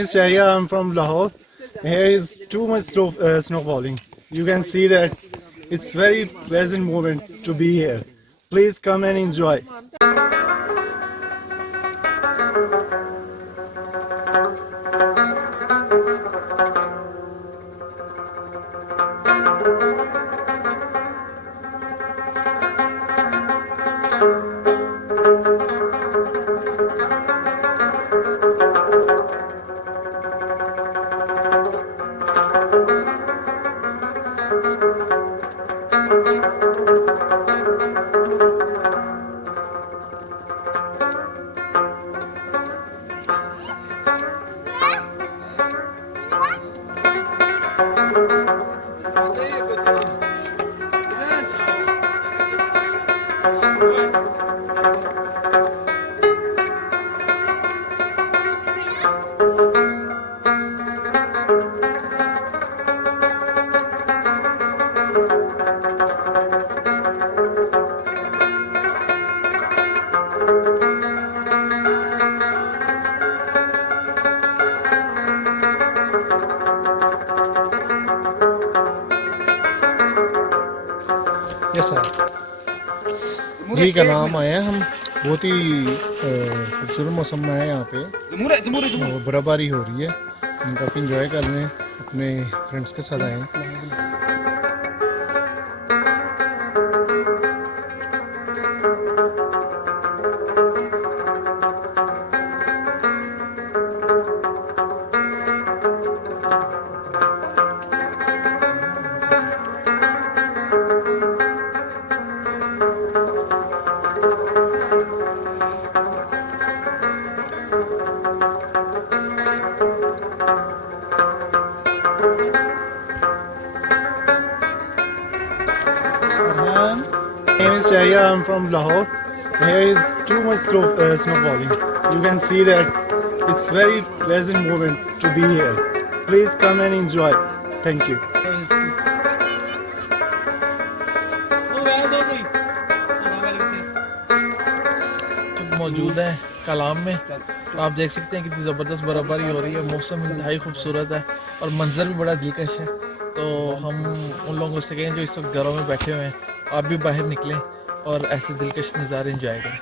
is Shahriar. I'm from Lahore. Here is too much snowfalling. You can see that it's very pleasant moment to be here. Please come and enjoy. Yes sir ji का नाम आए हैं हम बहुत ही खूबसूरत मौसम में है यहाँ पे और बर्फबारी हो रही है हम काफ़ी इंजॉय कर रहे हैं अपने फ्रेंड्स के साथ आए हैं My name is Shahriar. I'm from Lahore. Here is too much snowfalling. You can see that it's very pleasant moment to be here. Please come and enjoy. Thank you. मौजूद है कलाम में तो आप देख सकते हैं कितनी ज़बरदस्त बर्फबारी हो रही है। मौसम इंतहाई खूबसूरत है और मंजर भी बड़ा दिलकश है। तो हम उन लोगों से कहें जो इस वक्त घरों में बैठे हुए हैं, आप भी बाहर निकलें और ऐसे दिलकश नज़ारे एंजॉय करें।